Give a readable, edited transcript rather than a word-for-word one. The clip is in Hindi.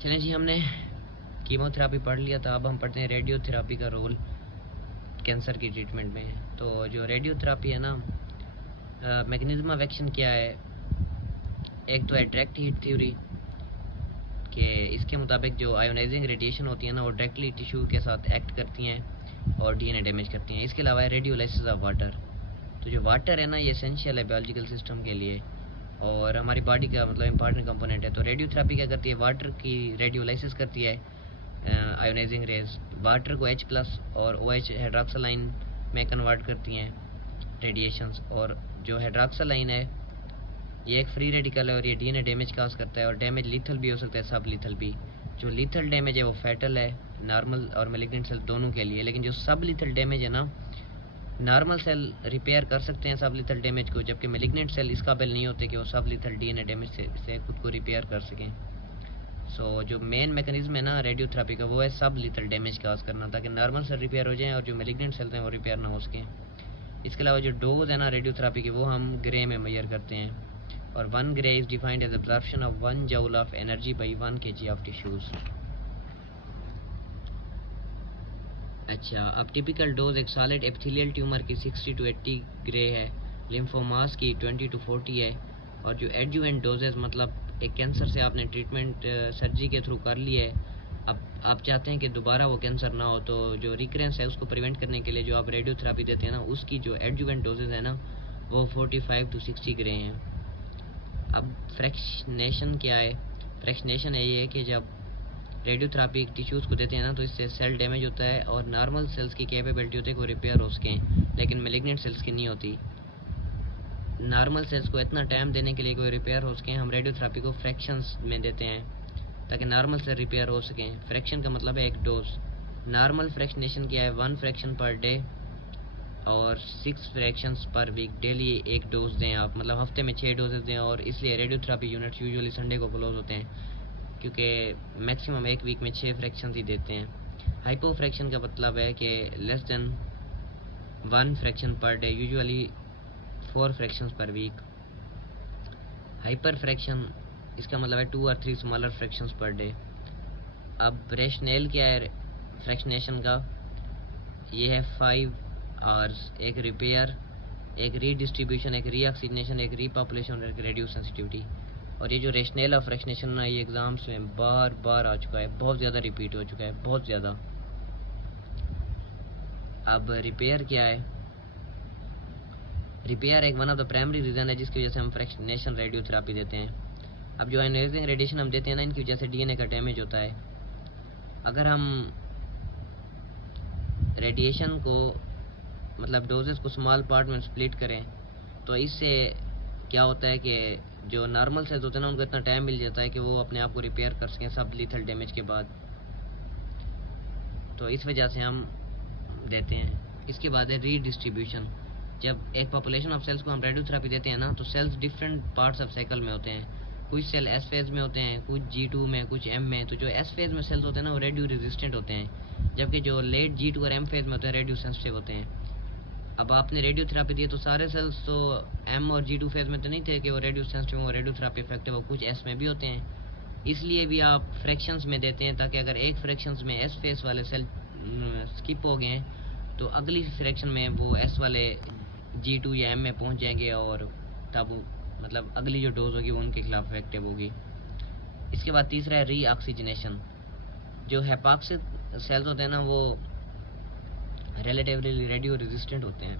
चलें जी, हमने कीमोथेरापी पढ़ लिया था। अब हम पढ़ते हैं रेडियोथेरापी का रोल कैंसर की ट्रीटमेंट में। तो जो रेडियोथेरापी है ना, मैकेनिज्म ऑफ एक्शन क्या है? एक तो है डायरेक्ट हीट थ्योरी, कि इसके मुताबिक जो आयोनाइजिंग रेडिएशन होती है ना, वो डायरेक्टली टिश्यू के साथ एक्ट करती हैं और डीएनए डैमेज करती हैं। इसके अलावा है रेडियोलाइसिस ऑफ वाटर। तो जो वाटर है ना, ये एसेंशियल है बायोलॉजिकल सिस्टम के लिए और हमारी बॉडी का मतलब इंपॉर्टेंट कंपोनेंट है। तो रेडियोथेरापी क्या करती है? वाटर की रेडियोलाइसिस करती है आयोनाइजिंग रेज। वाटर को H+ और OH हाइड्रोक्सालाइन में कन्वर्ट करती हैं रेडिएशंस। और जो हाइड्रोक्सालाइन है ये एक फ्री रेडिकल है और ये डीएनए डैमेज काज करता है और डैमेज लीथल भी हो सकता है, सब लीथल भी। जो लीथल डैमेज है वो फैटल है नॉर्मल और मैलिग्नेंट सेल दोनों के लिए। लेकिन जो सब लीथल डैमेज है ना, नॉर्मल सेल रिपेयर कर सकते हैं सब लीथल डैमेज को, जबकि मैलिग्नेंट सेल इस काबिल नहीं होते कि वो सब लीथल डीएनए डैमेज से खुद को रिपेयर कर सकें। सो जो मेन मैकेनिज्म है ना रेडियोथेरापी का, वो है सब लीथल डैमेज काज करना, ताकि नॉर्मल सेल रिपेयर हो जाएं और जो मैलिग्नेंट सेल्स हैं वो रिपेयर ना हो सकें। इसके अलावा जो डोज है ना रेडियोथेरापी की, वो हम ग्रे में मेजर करते हैं और 1 gray is defined as absorption of 1 joule of energy by 1 kg of tissues. अच्छा, अब टिपिकल डोज एक सॉलिड एपिथेलियल ट्यूमर की 60 to 80 ग्रे है, लिम्फोमास की 20 to 40 है। और जो एडजुवेंट डोजेस, मतलब एक कैंसर से आपने ट्रीटमेंट सर्जरी के थ्रू कर ली है, अब आप चाहते हैं कि दोबारा वो कैंसर ना हो, तो जो रिकरेंस है उसको प्रिवेंट करने के लिए जो आप रेडियोथेरापी देते हैं ना, उसकी जो एडजुवेंट डोजेज है ना, वो 45 to 60 ग्रे हैं। अब फ्रैक्शनेशन क्या है? फ्रैक्शनेशन है ये कि जब रेडियोथेरापी टिश्यूज़ को देते हैं ना, तो इससे सेल डैमेज होता है और नॉर्मल सेल्स की कैपेबिलिटी होती है कि वो रिपेयर हो सकें, लेकिन मैलिग्नेंट सेल्स की नहीं होती। नॉर्मल सेल्स को इतना टाइम देने के लिए कोई रिपेयर हो सकें, हम रेडियोथेरापी को फ्रैक्शंस में देते हैं ताकि नॉर्मल सेल रिपेयर हो सकें। फ्रैक्शन का मतलब है एक डोज। नॉर्मल फ्रैक्शनेशन क्या है? 1 फ्रैक्शन पर डे और 6 फ्रैक्शंस पर वीक। डेली एक डोज दें आप, मतलब हफ्ते में 6 डोजेज दें। और इसलिए रेडियोथेरापी यूनिट्स यूजुअली संडे को क्लोज होते हैं, क्योंकि मैक्सिमम एक वीक में 6 फ्रैक्शन ही देते हैं। हाइपो फ्रैक्शन का मतलब है कि less than 1 fraction per day, usually 4 fractions per week. Hyper fraction, इसका मतलब है 2 or 3 smaller fractions per day. अब रेशनेल क्या है फ्रैक्शनेशन का? ये है 5 आवर्स, एक रिपेयर, एक रीडिस्ट्रीब्यूशन, एक रीऑक्सीजनेशन, एक रीपॉपुलेशन और एक रेड्यूस सेंसिटिविटी। और ये जो रेशनेल ऑफ फ्रैक्शनेशन ना, ये एग्जाम्स में बार बार आ चुका है, बहुत ज़्यादा रिपीट हो चुका है, बहुत ज़्यादा। अब रिपेयर क्या है? रिपेयर एक one of the primary reason है जिसकी वजह से हम फ्रैक्शनेशन रेडियोथेरापी देते हैं। अब जो आयोनाइजिंग रेडिएशन हम देते हैं ना, इनकी वजह से डीएनए का डैमेज होता है। अगर हम रेडिएशन को, मतलब डोजेस को स्मॉल पार्ट में स्प्लिट करें, तो इससे क्या होता है कि जो नॉर्मल सेल्स होते हैं ना, उनको इतना टाइम मिल जाता है कि वो अपने आप को रिपेयर कर सकें सब लीथल डैमेज के बाद। तो इस वजह से हम देते हैं। इसके बाद है रीडिस्ट्रीब्यूशन। जब एक पॉपुलेशन ऑफ सेल्स को हम रेडियोथेरापी देते हैं ना, तो sales different parts of cycle में होते हैं। कुछ सेल एस फेज में होते हैं, कुछ G2 में, कुछ M में। तो जो एस फेज में सेल्स होते हैं ना, वो रेडियो रेजिस्टेंट होते हैं, जबकि जो लेट G2 और M फेज में होते हैं रेडियो सेंसिटिव होते हैं। अब आपने रेडियोथेरापी दी है तो सारे सेल्स तो M और G2 फेज में तो नहीं थे कि वो रेडियो सेंसिटिव और रेडियोथेरापी इफेक्टिव हो, कुछ S में भी होते हैं। इसलिए भी आप फ्रैक्शंस में देते हैं, ताकि अगर एक फ्रैक्शंस में S फेज वाले सेल स्किप हो गए तो अगली फ्रैक्शन में वो S वाले G2 या M में पहुंच जाएंगे और तब मतलब अगली जो डोज होगी वो उनके खिलाफ इफेक्टिव होगी। इसके बाद तीसरा है रीऑक्सीजनेशन। जो हेपाक्सिक सेल्स होते हैं ना, वो रिलेटिवली रेडियो रेजिस्टेंट होते हैं,